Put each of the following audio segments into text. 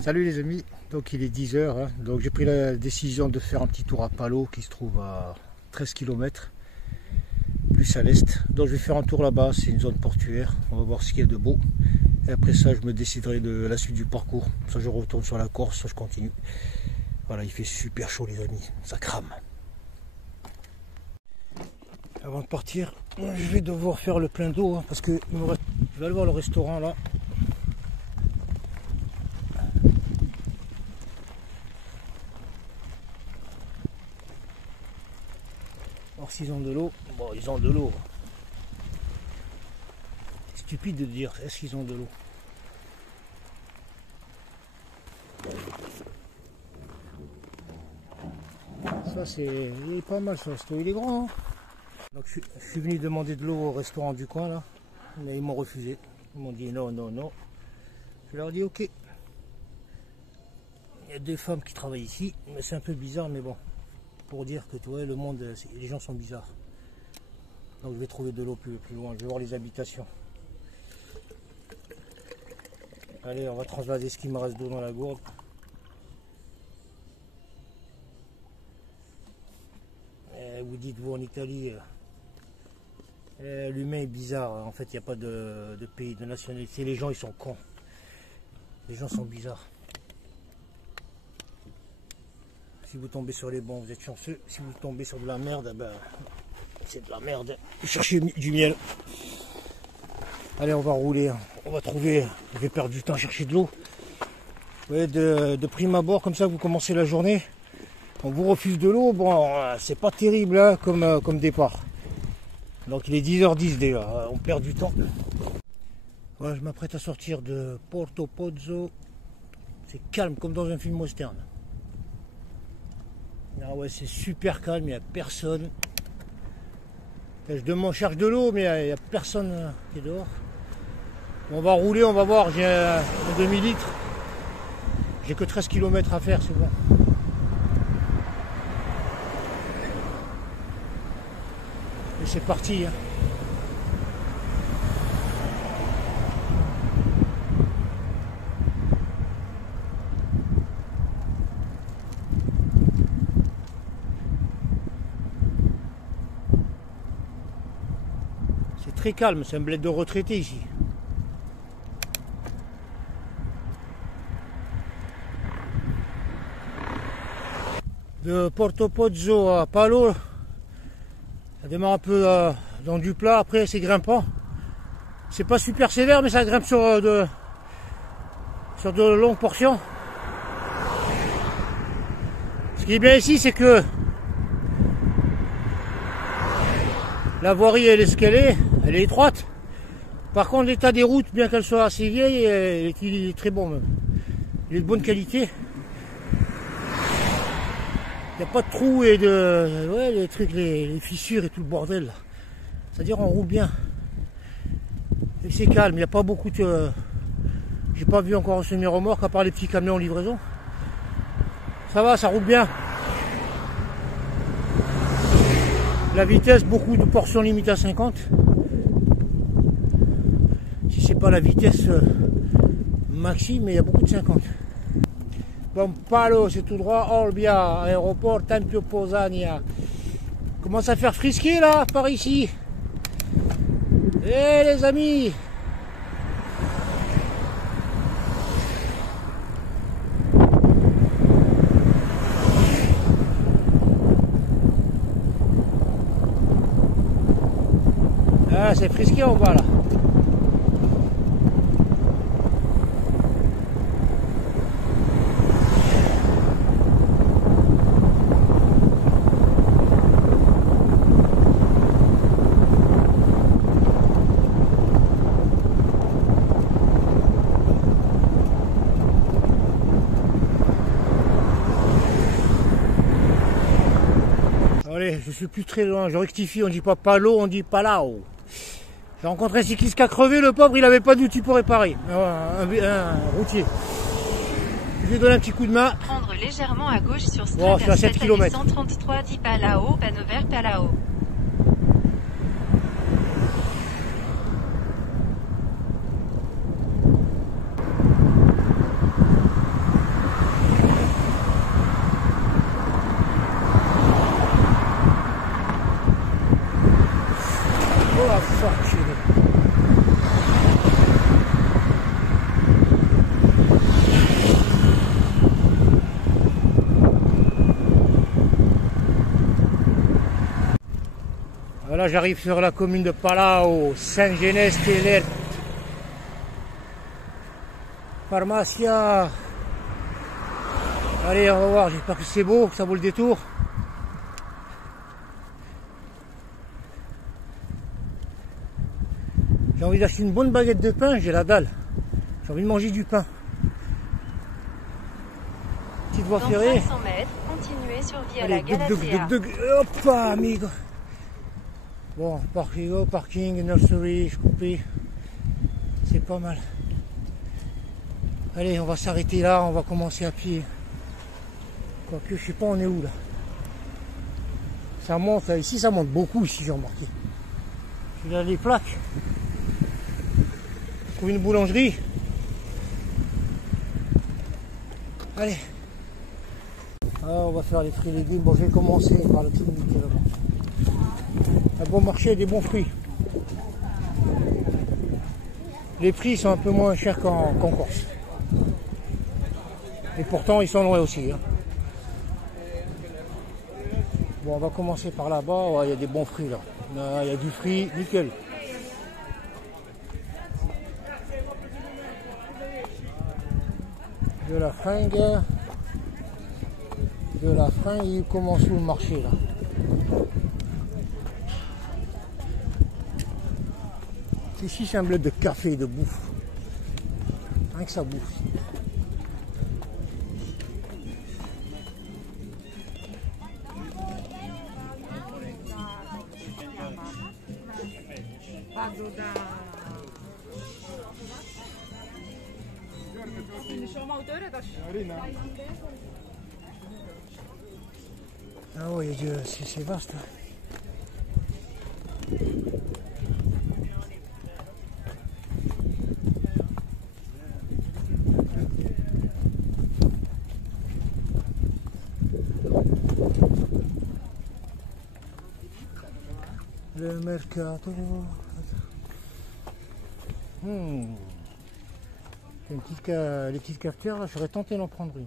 Salut les amis, donc il est 10h, hein. Donc j'ai pris la décision de faire un petit tour à Palo qui se trouve à 13 km plus à l'est. Donc je vais faire un tour là-bas, c'est une zone portuaire, on va voir ce qu'il y a de beau. Et après ça je me déciderai de la suite du parcours, soit je retourne sur la Corse, soit je continue. Voilà, il fait super chaud les amis, ça crame. Avant de partir, je vais devoir faire le plein d'eau, hein, parce que je vais aller voir le restaurant là. Alors s'ils ont de l'eau, bon ils ont de l'eau. C'est stupide de dire, est-ce qu'ils ont de l'eau? Ça c'est, il est pas mal ce resto, il est grand. Hein, donc je suis venu demander de l'eau au restaurant du coin là, mais ils m'ont refusé. Ils m'ont dit non, non, non. Je leur ai dit ok. Il y a deux femmes qui travaillent ici, mais c'est un peu bizarre, mais bon. Pour dire que tu vois, le monde, les gens sont bizarres. Donc je vais trouver de l'eau plus loin, je vais voir les habitations. Allez, on va transvaser ce qui me reste d'eau dans la gourde. Vous dites vous en Italie, l'humain est bizarre. En fait, il n'y a pas de pays, de nationalité. Les gens, ils sont cons. Les gens sont bizarres. Si vous tombez sur les bons, vous êtes chanceux. Si vous tombez sur de la merde, ben, c'est de la merde. Vous cherchez du miel. Allez, on va rouler. On va trouver. Je vais perdre du temps à chercher de l'eau. Vous voyez, de prime abord, comme ça, vous commencez la journée. On vous refuse de l'eau. Bon, c'est pas terrible hein, comme départ. Donc, il est 10h10 déjà. On perd du temps. Voilà, je m'apprête à sortir de Porto Pozzo. C'est calme, comme dans un film western. Ah ouais, c'est super calme, il n'y a personne. Je cherche de l'eau, mais il n'y a personne qui est dehors. On va rouler, on va voir. J'ai un demi-litre. J'ai que 13 km à faire, c'est bon. Et c'est parti. Hein. C'est très calme, c'est un bled de retraité ici. De Porto Pozzo à Palo, ça démarre un peu dans du plat, après c'est grimpant. C'est pas super sévère, mais ça grimpe sur de longues portions. Ce qui est bien ici, c'est que la voirie, elle est ce qu'elle est étroite. Par contre, l'état des routes, bien qu'elles soient assez vieilles, il est très bon même. Il est de bonne qualité. Il n'y a pas de trous et les trucs, les fissures et tout le bordel. C'est-à-dire on roule bien. Et c'est calme, il n'y a pas beaucoup de... J'ai pas vu encore un semi-remorque à part les petits camions en livraison. Ça va, ça roule bien. La vitesse, beaucoup de portions limitées à 50. Si c'est pas la vitesse maxi, mais il y a beaucoup de 50. Bon, Palo, c'est tout droit. Olbia, aéroport, Tempio Posania. Commence à faire frisquer là, par ici. Eh les amis! Ah, c'est frisqué en bas là. Allez, je suis plus très loin, je rectifie, on dit pas Palo, on dit Palao. J'ai rencontré un cycliste qui a crevé, le pauvre, il n'avait pas d'outil pour réparer. Un routier. Je lui ai donné un petit coup de main. Prendre légèrement à gauche sur Strada, je suis à 7 km. 133 di Palao, panneau vert Palao. Voilà, j'arrive sur la commune de Palau, Saint-Genès-Télert, Pharmacia. Allez, on va voir, j'espère que c'est beau, que ça vaut le détour. J'ai envie d'acheter une bonne baguette de pain, j'ai la dalle. J'ai envie de manger du pain. Petite voie Dans ferrée. 500 mètres, continuez sur Via Allez, la Galatea. hop, amigo. Bon, parking, nursery, je compris. C'est pas mal. Allez, on va s'arrêter là, on va commencer à pied. Quoique, je sais pas, on est où là. Ça monte, là. Ici ça monte beaucoup, ici j'ai remarqué. Il y a les plaques. Je trouve une boulangerie. Allez. Ah, on va faire les fruits et légumes. Bon, je vais commencer par le clinique là-bas. Un bon marché, des bons fruits. Les prix sont un peu moins chers qu'en Corse. Et pourtant, ils sont loin aussi. Hein. Bon, on va commencer par là-bas. Ouais, il y a des bons fruits là. Il y a du fruit, nickel. De la fringue. De la fringue, il commence où le marché là? Ici, c'est un bled de café et de bouffe. Rien que ça bouffe. Ah oui, c'est vaste. Le mercato. Les petites cafetières, là, j'aurais tenté d'en prendre une.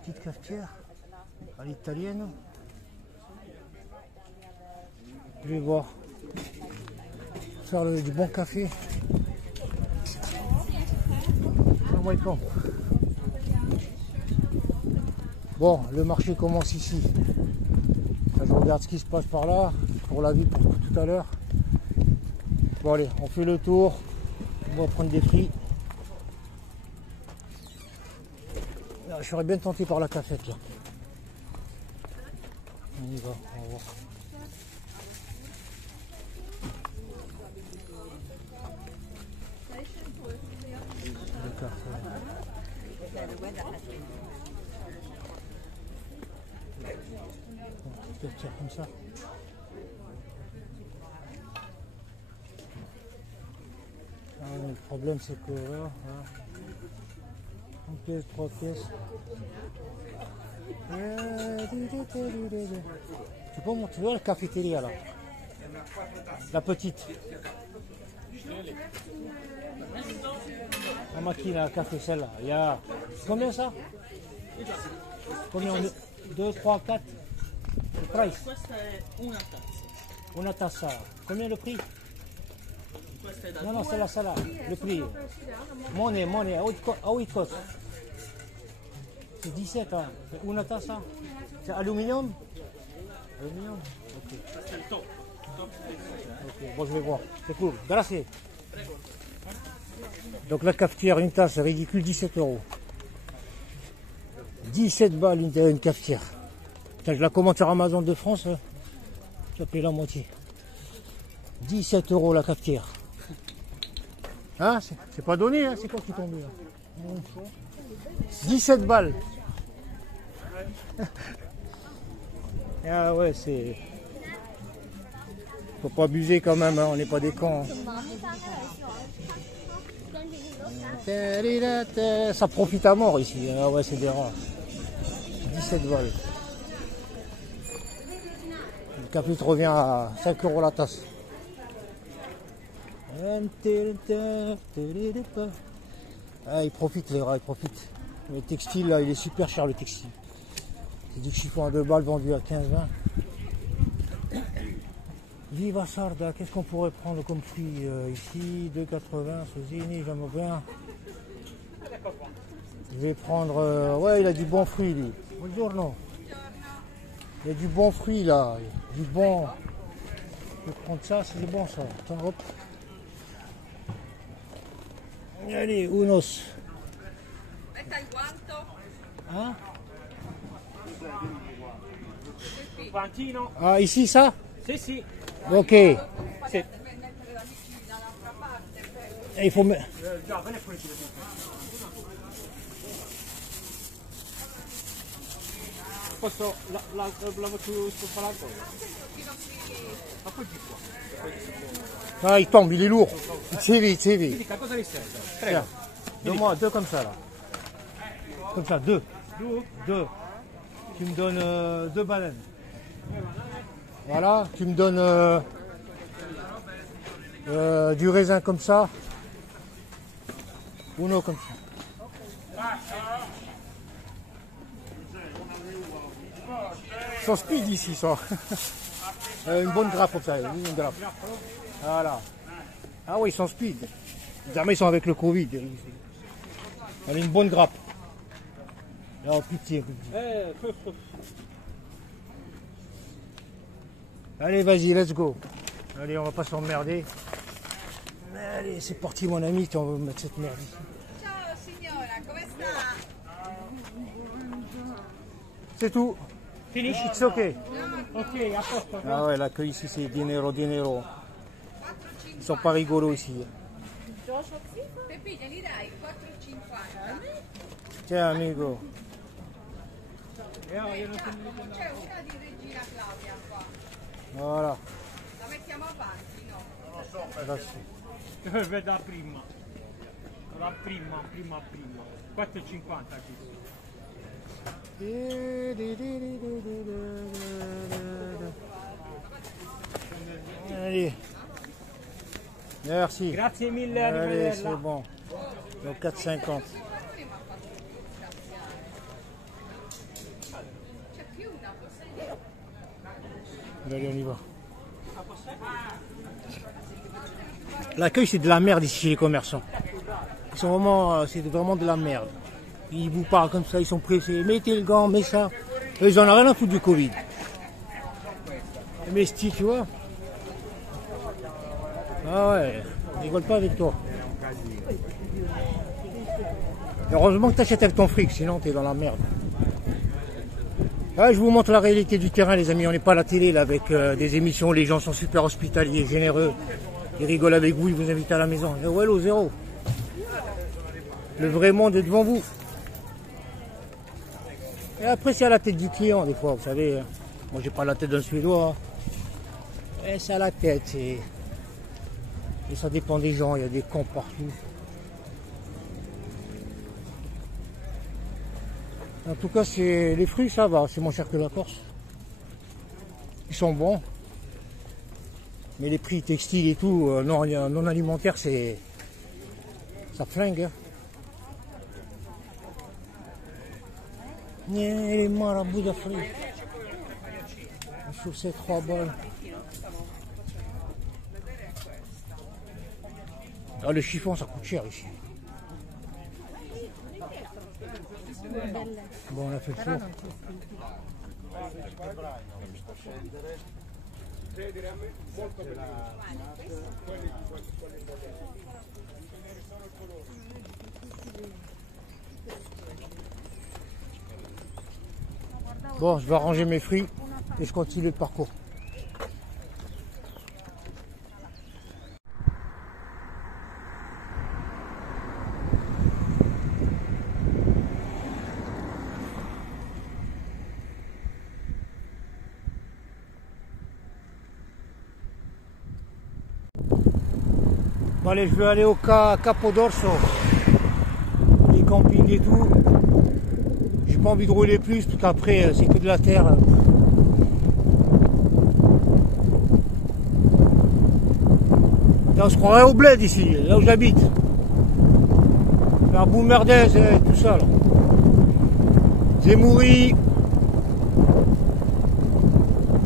Petite cafetière à l'italienne. Je vais voir. Faire du bon café. Welcome. Bon, le marché commence ici. Là, je regarde ce qui se passe par là, pour la ville pour tout à l'heure. Bon allez, on fait le tour. On va prendre des fruits. Je serais bien tenté par la cafette là. On y va, on va voir. Le café. Bon, peut-être comme ça. Ah, le problème c'est que là, une pièce, 3 pièces. Tu peux montrer la cafétéria là? La petite. La machine à café, celle-là. Il y a combien ça? Combien? 2, 3, 4. Le price? Una tassa. Combien le prix? Non, non, c'est là, le prix. Money, how it cost? C'est 17, hein. Una tassa. C'est aluminium? Aluminium? Ok. Ok, bon, je vais voir. C'est cool. Gracias. Donc la cafetière, une tasse, c'est ridicule, 17 €. 17 balles une cafetière. Putain, je la commande sur Amazon de France, tu vas payer la moitié. 17 € la cafetière. Hein, c'est pas donné, hein, c'est quoi qui tombe là? 17 balles. Ah ouais, c'est... Faut pas abuser quand même, hein, on n'est pas des cons. Hein. Ça profite à mort ici, ah ouais, c'est des rats. 17 balles. Le café revient à 5 € la tasse. Ah, ils profitent les rats, ils profitent. Le textile là, il est super cher le textile. C'est du chiffon à 2 balles vendu à 15-20. Viva Sarda, qu'est-ce qu'on pourrait prendre comme fruit ici? 2,80, Sosini, j'aime bien. Je vais prendre... ouais, il a du bon fruit, lui. Buongiorno. Il y a du bon fruit, là. Du bon... Je vais prendre ça, c'est bon, ça. Attends, hop. Allez, unos. Hein? Ah, ici, ça? Si, si. Ok. Sì. Et il faut... Posso la faccio spalare appoggi qua. Ah, il tombe, il est lourd. C'est vite, c'est vite. Dica cosa vi serve? Tiens, donne-moi deux comme ça, là. Comme ça, deux. Deux. Tu me donnes deux bananes. Voilà, tu me donnes du raisin comme ça. Uno comme ça. Ils sont speed ici, ça. Une bonne grappe comme ça, une grappe. Voilà. Ah oui, ils sont speed. Jamais ils sont avec le Covid. Allez, une bonne grappe. Oh, pitié. Allez, vas-y, let's go. Allez, on va pas s'emmerder. Allez, c'est parti, mon ami, on va mettre cette merde ici. Ciao signora, come sta? C'est tout. Fini? It's ok. Ok, a posto. Ah ouais, l'accueil ici, c'est dinero, dinero. Ils sont pas rigolos ici. Peppi, glieli dai 4,50. Tiens, amigo. C'è una di Regina Claudia qua. Voilà. La mettiamo avanti, no? Adesso. Veda prima. La prima. 4,50 qui. Allez. Merci. Grazie mille, Allez, arrivederla. c'est bon. Donc 4,50. Allez, on y va. L'accueil, c'est de la merde ici chez les commerçants. Ils sont vraiment, c'est vraiment de la merde. Ils vous parlent comme ça, ils sont pressés. Mettez le gant, mets ça. Eux, ils en ont rien à foutre du Covid. Mais si, tu vois. Ah ouais, ils rigolent pas avec toi. Heureusement que tu achètes avec ton fric, sinon tu es dans la merde. Ah, je vous montre la réalité du terrain, les amis. On n'est pas à la télé là avec des émissions où les gens sont super hospitaliers, généreux. Ils rigolent avec vous, ils vous invitent à la maison. Et ouais, au zéro. Le vrai monde est devant vous. Et après, c'est à la tête du client, des fois, vous savez. Moi, j'ai pas la tête d'un Suédois. Et c'est à la tête. Et ça dépend des gens, il y a des cons partout. En tout cas, les fruits, ça va, c'est moins cher que la Corse. Ils sont bons. Mais les prix textiles et tout, non alimentaires, ça flingue. Hein. Les marabouts d'Afrique. Les chaussettes 3 balles. Ah, le chiffon, ça coûte cher ici. Bon, on a fait le tour. Bon, je vais ranger mes fruits et je continue le parcours. Bon, allez, je vais aller au Capo d'Orso, les campings et tout. J'ai pas envie de rouler plus parce qu'après c'est que de la terre. Là, on se croirait au bled ici, là où j'habite. La Boumerdès et tout ça là. Zemouri.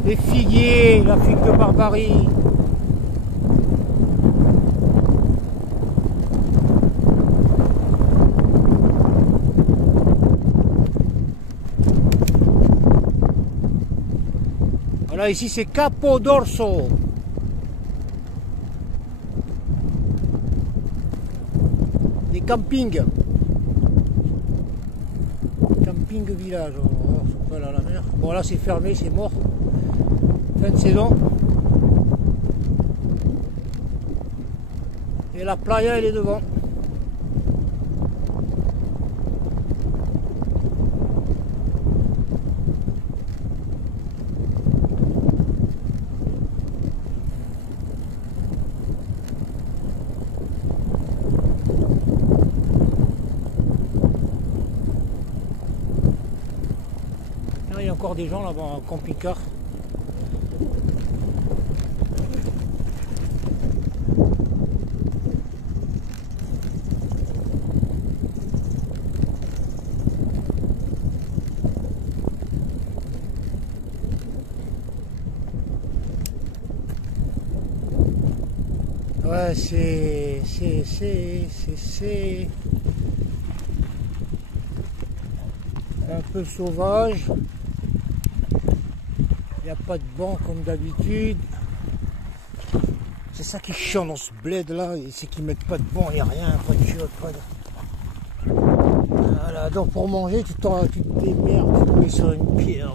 Les figuiers, la figue de Barbarie. Voilà, ici c'est Capodorso. Des campings. Camping village. On s'appelle à la mer. Bon là c'est fermé, c'est mort. Fin de saison. Et la playa elle est devant. Il y a encore des gens là-bas en camping-car. Ouais, c'est un peu sauvage. Il n'y a pas de banc comme d'habitude. C'est ça qui est chiant dans ce bled là, c'est qu'ils mettent pas de banc, il n'y a rien, pas de chiottes, pas de... Voilà, donc pour manger, tu te démerdes, tu te mets sur une pierre.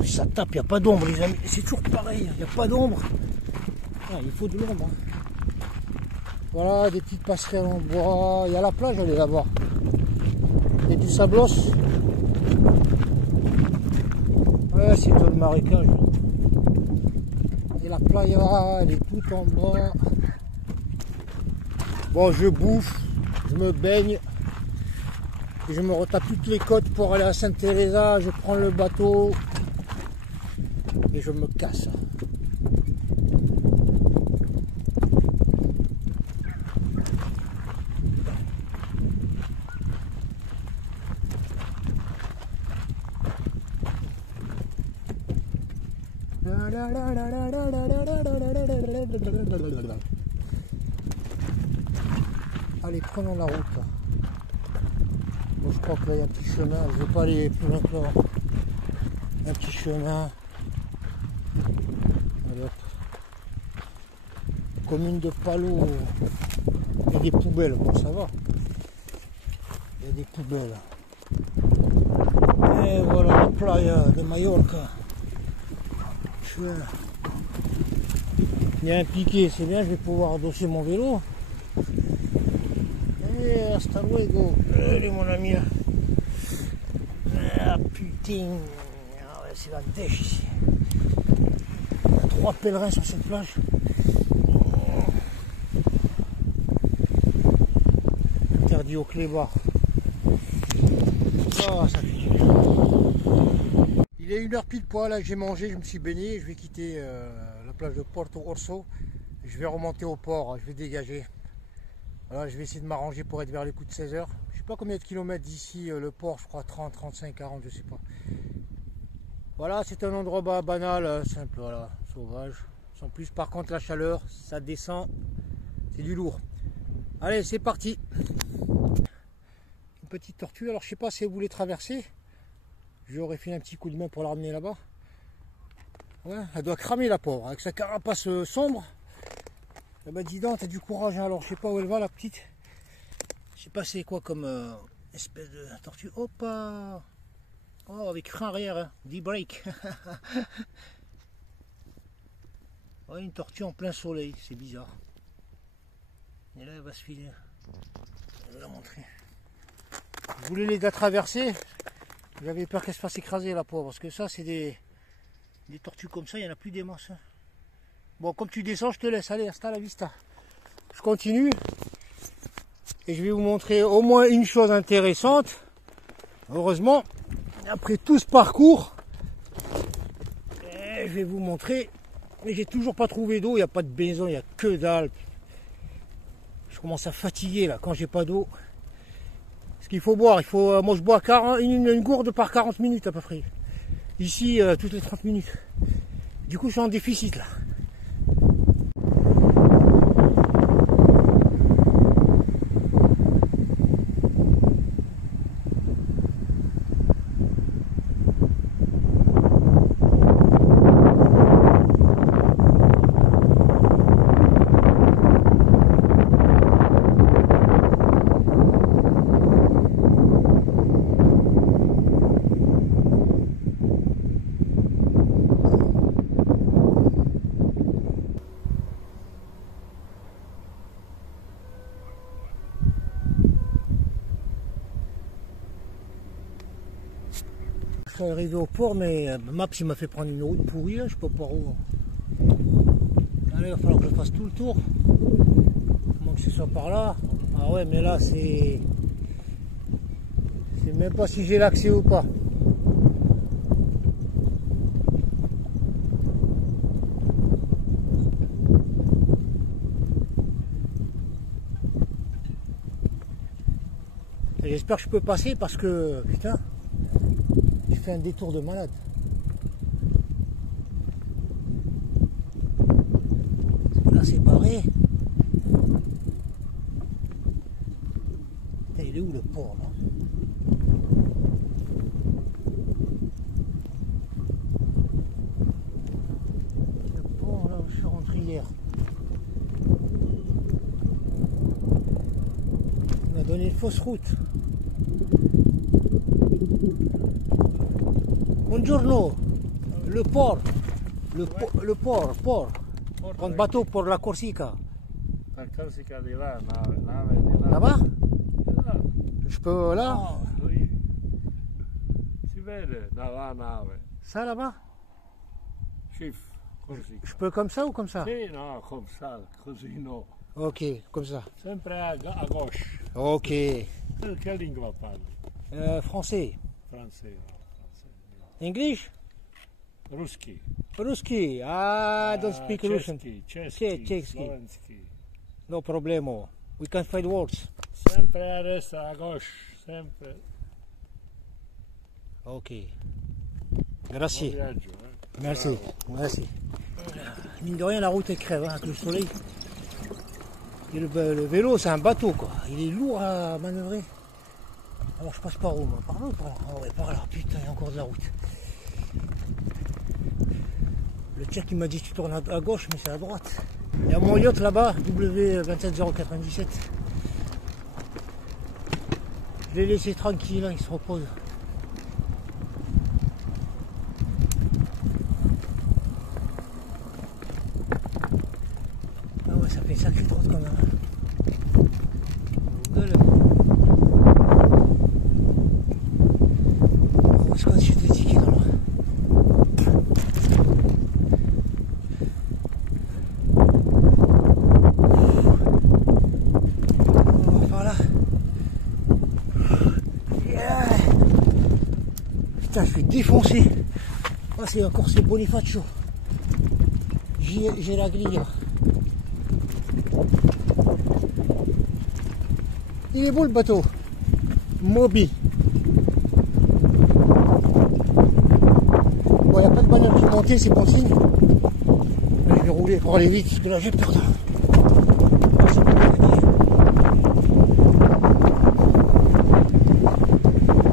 Puis ça tape, il n'y a pas d'ombre les amis, c'est toujours pareil, il n'y a pas d'ombre. Ah, il faut de l'ombre. Hein. Voilà, des petites passerelles en bois, il y a la plage, allez la voir. Il y a du sablos. Ouais, c'est tout le marécage. Et la playa, elle est tout en bas. Bon, je bouffe, je me baigne. Et je me retape toutes les côtes pour aller à Sainte-Teresa. Je prends le bateau. Et je me casse. Allez, prenons la route. Bon, je crois que là il y a un petit chemin, je ne vais pas aller plus loin que là. Un petit chemin. Allez, hop. Commune de Palo. Il y a des poubelles, bon ça va. Il y a des poubelles. Et voilà la playa de Mallorca. Il y a un piquet, c'est bien, je vais pouvoir endosser mon vélo. Et hasta luego. Allez mon ami là. Ah putain. Ah, ouais, c'est la dèche ici. Il y a 3 pèlerins sur cette plage. Interdit au clébard. Oh, ça fait du bien. Il est 1h pile poil, là j'ai mangé, je me suis baigné, je vais quitter la plage de Porto Orso, je vais remonter au port, je vais dégager. Voilà, je vais essayer de m'arranger pour être vers les coups de 16h. Je sais pas combien de kilomètres d'ici le port, je crois 30, 35, 40, je sais pas. Voilà, c'est un endroit banal, simple, voilà, sauvage. Sans plus, par contre la chaleur, ça descend, c'est du lourd. Allez, c'est parti. Une petite tortue, alors je sais pas si elle voulait traverser. J'aurais fait un petit coup de main pour la ramener là-bas. Ouais, elle doit cramer la pauvre, avec sa carapace sombre. Eh ben dis donc, t'as du courage, hein. Alors je sais pas où elle va la petite. Je sais pas c'est quoi comme espèce de tortue. Hop, oh, avec frein arrière, hein. 10 break. Ouais, une tortue en plein soleil, c'est bizarre. Et là elle va se filer. Je vais la montrer. Je voulais les traverser. J'avais peur qu'elle se fasse écraser la pauvre, parce que ça c'est des tortues comme ça, il n'y en a plus des masses. Bon, comme tu descends, je te laisse, allez, hasta la vista. Je continue et je vais vous montrer au moins une chose intéressante. Heureusement, après tout ce parcours, je vais vous montrer, mais j'ai toujours pas trouvé d'eau, il n'y a pas de maison, il n'y a que dalle. Je commence à fatiguer là quand j'ai pas d'eau. Ce qu'il faut boire, moi je bois une gourde par 40 minutes à peu près. ici toutes les 30 minutes. Du coup, je suis en déficit là. Je suis arrivé au port, mais Maps il m'a fait prendre une route pourrie, là, je sais pas par où. Allez, il va falloir que je fasse tout le tour. Comment que ce soit par là. Ah ouais, mais là c'est même pas si j'ai l'accès ou pas. J'espère que je peux passer parce que putain, j'ai fait un détour de malade. Là c'est barré. Putain, il est où le port là? Le port là où je suis rentré hier. Il m'a donné une fausse route. Buongiorno, le port, le port, un bateau pour la Corsica. La Corsica di là, nave di là. Là-bas? Là. Je peux là? Lì. Si vede dalla nave. Ça là-bas? Schiff, Corsica. Je peux comme ça ou comme ça? Sì, no, come ça, così no. Ok, comme ça. Sempre a gauche. Ok. Che lingua parli? Français. Francese, no, francese. English? Ruski. Ruski. I don't speak Russian. Ceski, Ceski. slovenski. No problemo. We can find words. Sempre a destra, a gauche, sempre. Ok. Buon Merci. viaggio, Merci. Bravo. Merci. Mine de rien, la route est crève hein, avec le soleil. Et le vélo, c'est un bateau quoi. Il est lourd à manœuvrer. Alors je passe par où moi? Par là ou par là? Ah ouais, par là. Putain, il y a encore de la route. Le tchèque il m'a dit tu tournes à gauche, mais c'est à droite. Il y a mon yacht là-bas, W27097. Je l'ai laissé tranquille, hein, il se repose. Ah ouais, ça fait une sacrée trotte quand même. Gueule. Où est-ce qu'on a des tickets dans là? Oh, par là. Yeah. Putain, je suis défoncé. Ah, c'est encore c'est Bonifacio. J'ai la grille là. Il est beau le bateau. Moby. Bon, il n'y a pas de bagnole qui monter, c'est bon signe. Là, je vais rouler pour aller vite, parce que là j'ai peur.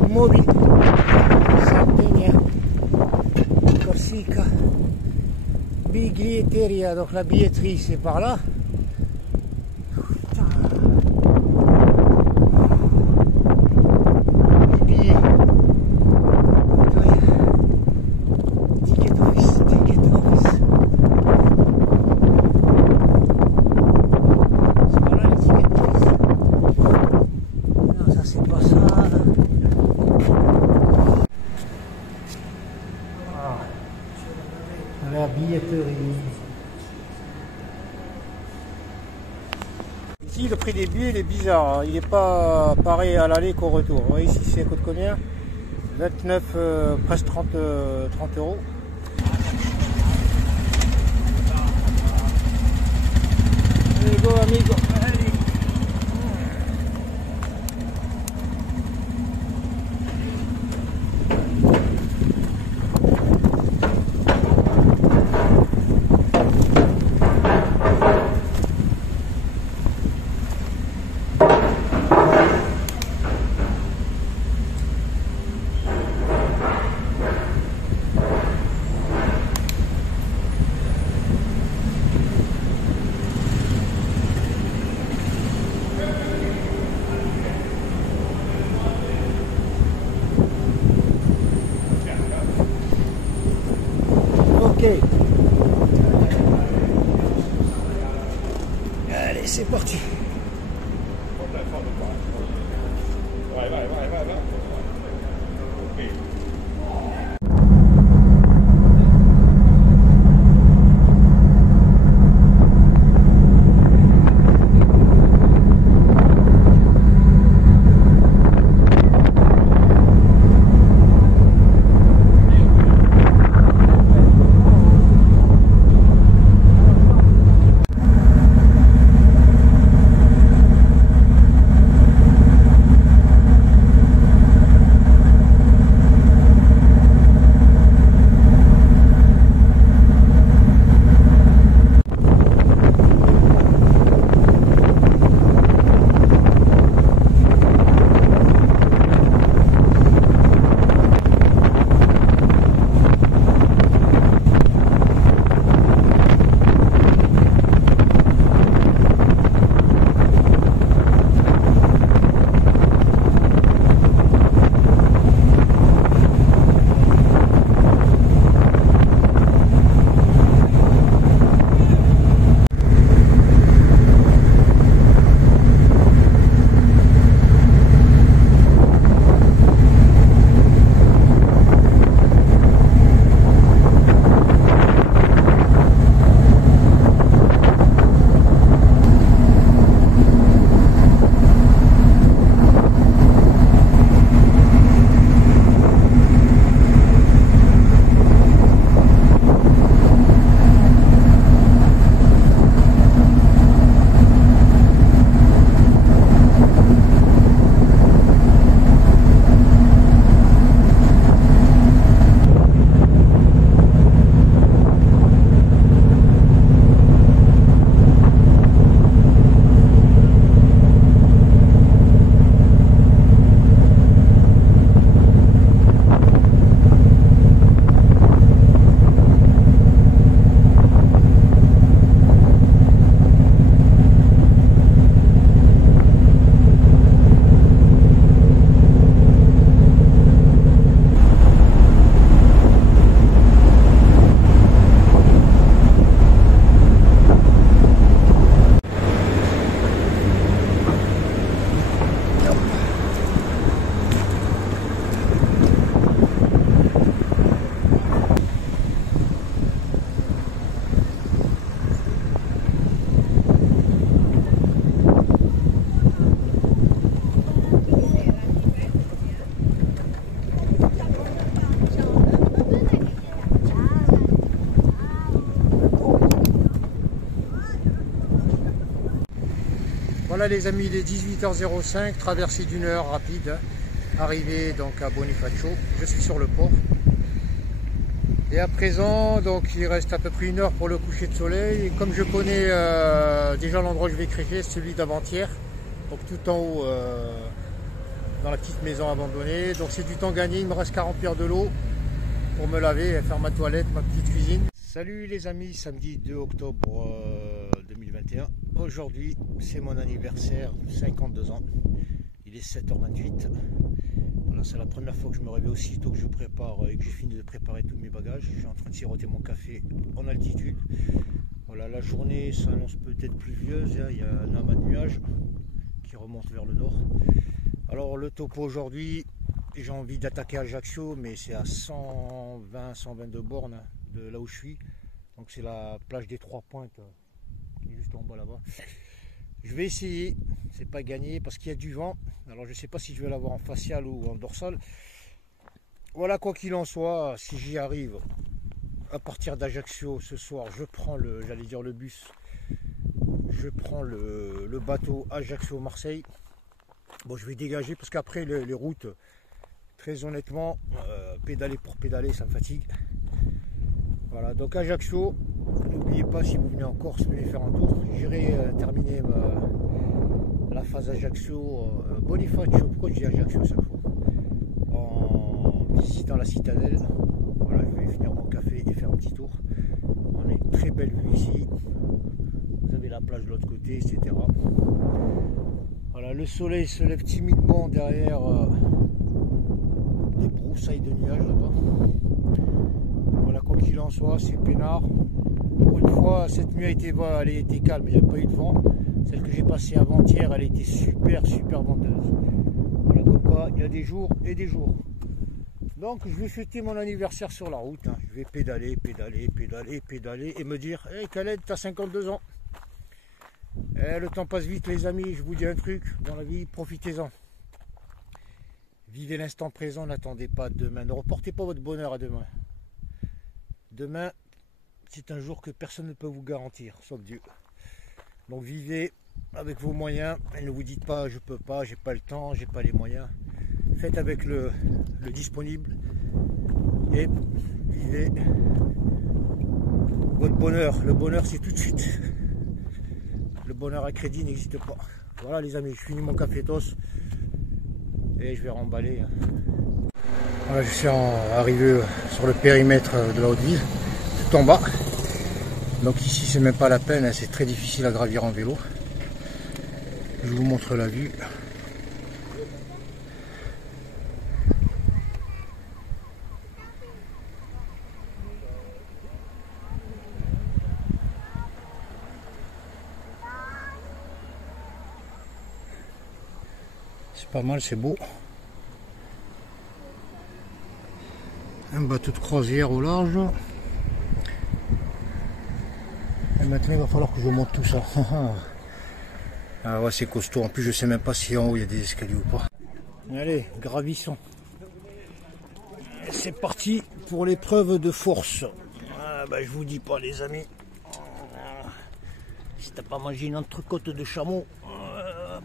Moby. Sardegna. Corsica. Biglietteria, donc la billetterie c'est par là. La billetterie. Ici, le prix des billets il est bizarre. Hein. Il n'est pas pareil à l'aller qu'au retour. Vous voyez ici, c'est coûte combien? 29, presque 30 euros. Allez, go, amigo. foto qua. Vai, vai, vai, vai, vai. Ok. Voilà les amis, il est 18h05, traversée d'une heure rapide, arrivé donc à Bonifacio, je suis sur le port. Et à présent, donc il reste à peu près une heure pour le coucher de soleil. Et comme je connais déjà l'endroit où je vais crêcher, celui d'avant-hier, donc tout en haut dans la petite maison abandonnée. Donc c'est du temps gagné, il me reste qu'à remplir de l'eau pour me laver et faire ma toilette, ma petite cuisine. Salut les amis, samedi 2 octobre 2021. Aujourd'hui c'est mon anniversaire, 52 ans. Il est 7h28. Voilà, c'est la première fois que je me réveille aussitôt que je prépare et que j'ai fini de préparer tous mes bagages. Je suis en train de siroter mon café en altitude. Voilà, la journée s'annonce peut-être pluvieuse. Il y a un amas de nuages qui remonte vers le nord. Alors le topo aujourd'hui, j'ai envie d'attaquer Ajaccio, mais c'est à 120-122 bornes de là où je suis. Donc c'est la plage des Trois Pointes qui est juste en bas là-bas. Je vais essayer, c'est pas gagné parce qu'il y a du vent. Alors je sais pas si je vais l'avoir en facial ou en dorsal. Voilà, quoi qu'il en soit, si j'y arrive à partir d'Ajaccio ce soir, je prends le, j'allais dire le bus, je prends le bateau Ajaccio-Marseille. Bon, je vais dégager parce qu'après les routes, très honnêtement, pédaler pour pédaler, ça me fatigue. Voilà, donc Ajaccio, n'oubliez pas, si vous venez en Corse, venez faire un tour. J'irai terminer la phase Ajaccio, Bonifacio, pourquoi je dis Ajaccio chaque fois, en visitant la citadelle. Voilà, je vais finir mon café et faire un petit tour. On a une très belle vue ici. Vous avez la plage de l'autre côté, etc. Voilà, le soleil se lève timidement derrière des broussailles de nuages là-bas. Voilà, quoi qu'il en soit, c'est peinard. Pour une fois, cette nuit elle a été calme, il n'y a pas eu de vent. Celle que j'ai passée avant-hier, elle était super venteuse. Voilà, comme quoi, il y a des jours et des jours. Donc je vais fêter mon anniversaire sur la route. Je vais pédaler et me dire, hey Khaled, t'as 52 ans. Le temps passe vite les amis, je vous dis un truc, dans la vie, profitez-en. Vivez l'instant présent, n'attendez pas demain. Ne reportez pas votre bonheur à demain. Demain, c'est un jour que personne ne peut vous garantir, sauf Dieu. Donc vivez avec vos moyens et ne vous dites pas je peux pas, j'ai pas le temps, j'ai pas les moyens. Faites avec le disponible et vivez votre bonheur. Le bonheur c'est tout de suite. Le bonheur à crédit n'existe pas. Voilà les amis, je finis mon café tos et je vais remballer. Voilà, je suis arrivé sur le périmètre de la Haute-Ville, tout en bas. Donc ici c'est même pas la peine, c'est très difficile à gravir en vélo. Je vous montre la vue. C'est pas mal, c'est beau. Un bateau de croisière au large. Et maintenant il va falloir que je monte tout ça. Ah ouais, c'est costaud. En plus je sais même pas si en haut il y a des escaliers ou pas. Allez, gravissons. C'est parti pour l'épreuve de force. Ah bah je vous dis pas les amis. Si t'as pas mangé une entrecôte de chameau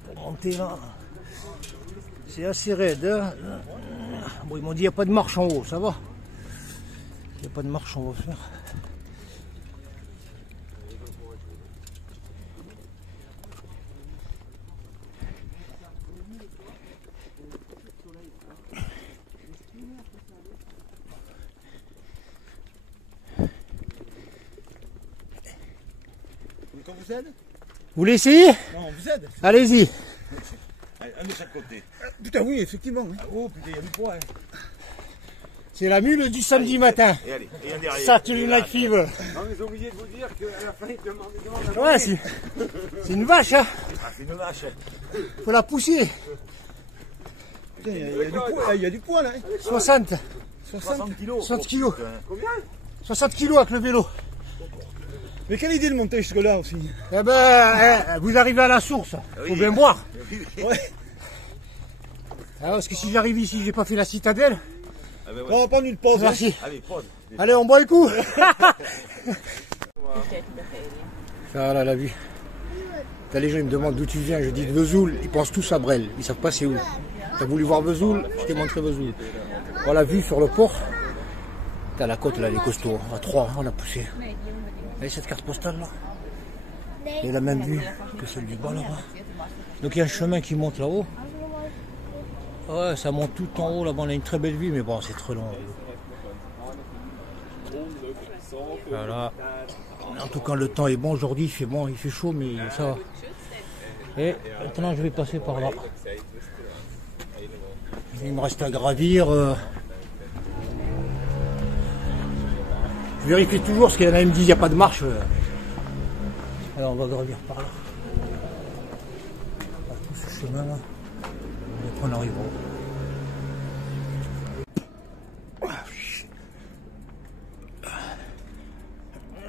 pour monter là, c'est assez raide. Hein. Bon, ils m'ont dit il n'y a pas de marche en haut, ça va. Il n'y a pas de marche, on va faire. Qu'on vous aide? Vous voulez essayer? Non, on vous aide. Allez-y. Un de chaque côté. Putain oui, effectivement. Oh putain, il y a du poids. Hein. C'est la mule du samedi matin. Et allez, et un derrière. Saturday Night Fever. Non mais j'ai oublié de vous dire qu'à la fin il demande Ouais, c'est une vache, hein. Ah, c'est une vache. Faut la pousser. Putain, il y a du poids là. Hein. 60 kilos. 60 kilos. Combien? 60 kilos avec le vélo. Mais quelle idée de monter jusque là aussi. Eh ben, vous arrivez à la source. Faut bien boire. Ouais. Ah, parce que si j'arrive ici, j'ai pas fait la citadelle. Ah ben ouais. On va prendre une pause. Merci. Allez, pause. Allez, on boit le coup. Ça là, la vue. Là, les gens ils me demandent d'où tu viens. Je dis de Vesoul. Ils pensent tous à Brel. Ils savent pas c'est où. T'as voulu voir Vesoul? Je t'ai montré Vesoul. Voilà la vue sur le port. T'as la côte là, les costauds. À 3, on a poussé. Vous voyez cette carte postale là? Il y a la même vue que celle du bas là-bas. Donc il y a un chemin qui monte là-haut. Ouais, ça monte tout en haut là-bas. On a une très belle vue, mais bon, c'est trop long. Voilà. En tout cas, le temps est bon aujourd'hui. Il fait bon, il fait chaud, mais ça va. Et maintenant, je vais passer par là. Il me reste à gravir. Je vérifie toujours, parce qu'il y en a qui me disent qu'il n'y a pas de marche. Alors on va gravir par là. Par tout ce chemin là. Et après on arrive en haut.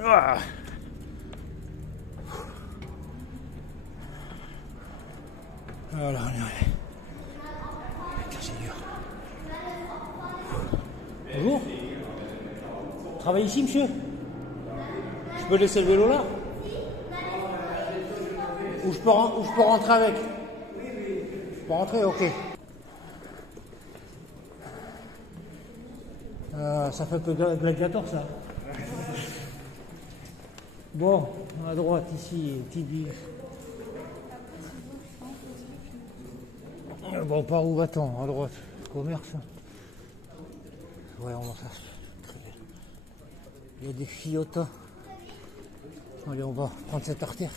Ah. Voilà, on est arrivé. Putain, c'est dur. Bonjour. Travaille ici, monsieur? Je peux laisser le vélo là? Ou je peux rentrer avec? Je peux rentrer? Ok. Ça fait un peu gladiator ça. Bon, à droite ici, Tibi. Bon, par où va-t-on? À droite, commerce. Ouais, on va faire ça. Il y a des fillottes. Allez, on va prendre cette artère.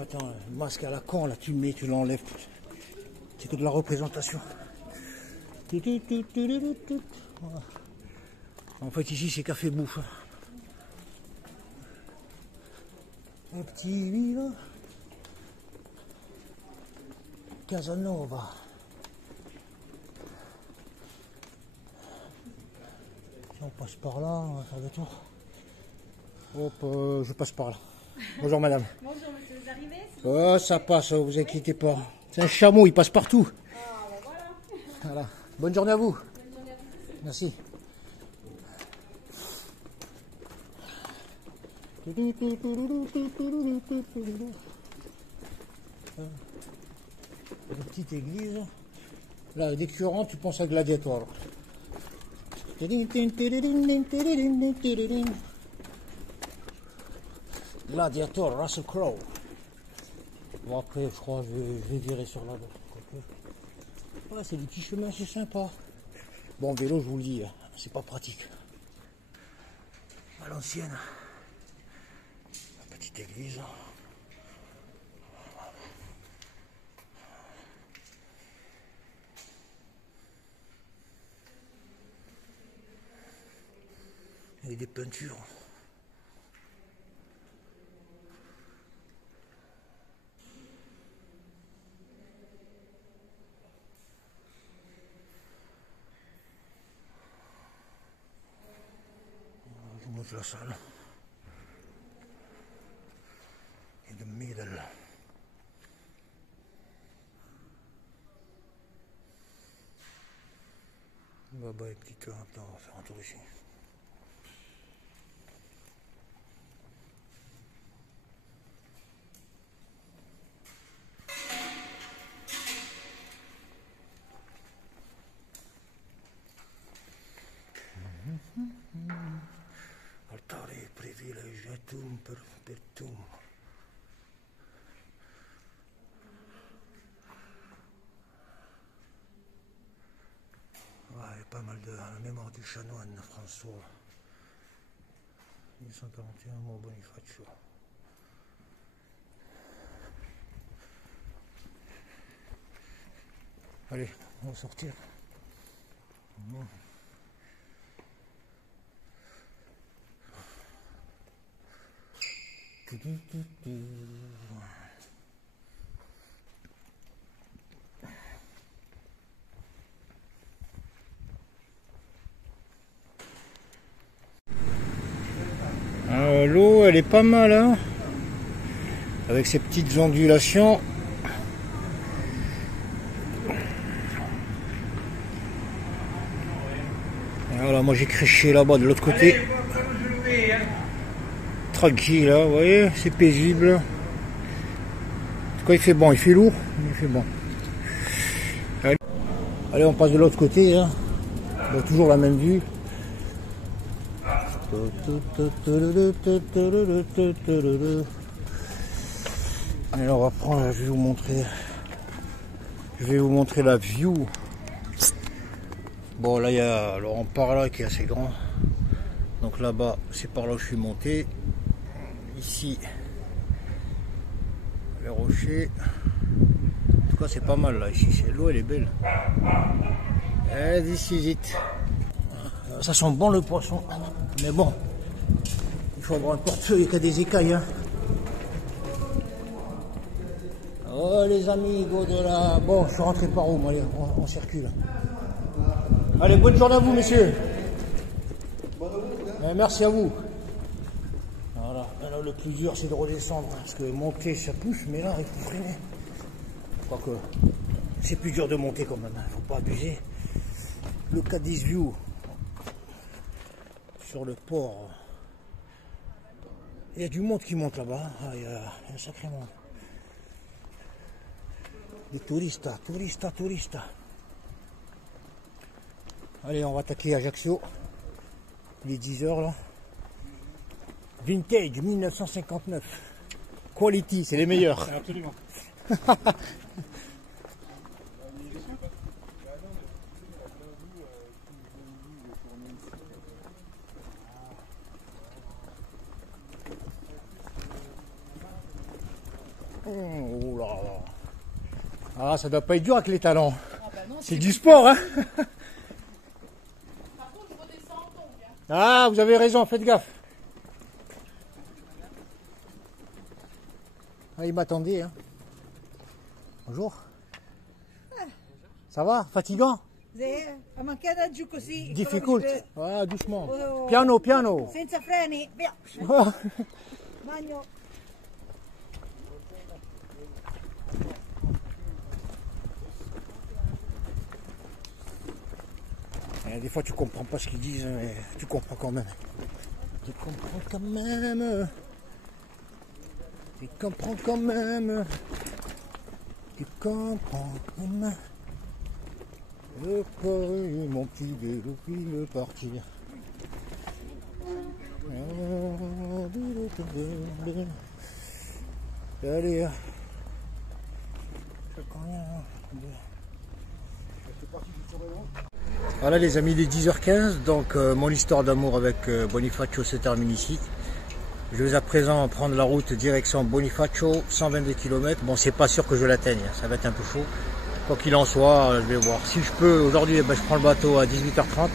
Attends, le masque à la con, là, tu le mets, tu l'enlèves. C'est que de la représentation. Voilà. En fait, ici, c'est café bouffe. Un petit villa. Casanova. Si on passe par là, on va faire le tour. Hop, je passe par là. Bonjour madame. Bonjour monsieur, vous arrivez? Oh, ça passe, vous inquiétez pas. C'est un chameau, il passe partout. Ah ben voilà. Voilà. Bonne journée à vous. Bonne journée à vous. Merci. Une petite église. Là, dès que tu rentres, tu penses à Gladiator. Gladiator, Russell Crowe. Bon, après, je crois que je vais virer sur la droite. Voilà, c'est des petits chemins, c'est sympa. Bon, vélo, je vous le dis, c'est pas pratique. À l'ancienne. La petite église. Il y a des peintures. Je vous montre la salle. In the middle. Là-bas, une petite heure, on va faire un tour ici. Altare privilegiatum perpetuum. Ouais, il y a pas mal de la mémoire du chanoine François. 1141, mort Bonifacio. Allez, on va sortir. Bon. L'eau, elle est pas mal, hein, avec ces petites ondulations. Voilà, moi j'ai créché là-bas de l'autre côté. Tranquille, là, vous voyez, c'est paisible. En tout cas, il fait bon, il fait lourd, mais il fait bon. Allez, on passe de l'autre côté, hein. On a toujours la même vue. Allez, on va prendre, je vais vous montrer la view. Bon, là, il y a Laurent par là qui est assez grand. Donc là-bas, c'est par là où je suis monté. Ici, les rochers. En tout cas, c'est pas mal là. Ici, l'eau, elle est belle. This is it. Ça sent bon le poisson. Mais bon, il faut avoir un portefeuille qui a des écailles. Hein. Oh, les amigos de la... Bon, je suis rentré par où? Allez, on circule. Allez, bonne journée à vous, messieurs. Merci à vous. Voilà. Alors, le plus dur, c'est de redescendre. Parce que monter, ça pousse, mais là, il faut freiner. Quoique, c'est plus dur de monter quand même. Il ne faut pas abuser. Le Cadiz View. Sur le port. Il y a du monde qui monte là-bas. Ah, il y a un sacré monde. Des touristes. Allez, on va attaquer Ajaccio. Il est 10h là. Vintage 1959. Quality, c'est les meilleurs. Absolument. Oh là là. Ah, ça doit pas être dur avec les talons. C'est du sport, hein. Par contre, je redescends en tongue. Ah, vous avez raison, faites gaffe. Ah, il m'attendait. Hein. Bonjour. Ça va? Fatigant? A mancare giù così. Difficult. Ah, doucement. Piano, piano. Senza freni. Via. Bagno. Des fois tu comprends pas ce qu'ils disent, mais tu comprends quand même. Tu comprends quand même. Tu comprends quand même. Tu comprends quand même. Le Paris, mon petit vélo qui veut partir. Allez. Voilà les amis, il est 10h15, donc mon histoire d'amour avec Bonifacio se termine ici. Je vais à présent prendre la route direction Bonifacio, 122 km. Bon, c'est pas sûr que je l'atteigne, ça va être un peu chaud. Quoi qu'il en soit, je vais voir. Si je peux, aujourd'hui, je prends le bateau à 18h30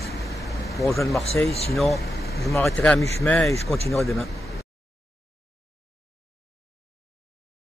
pour rejoindre Marseille. Sinon, je m'arrêterai à mi-chemin et je continuerai demain.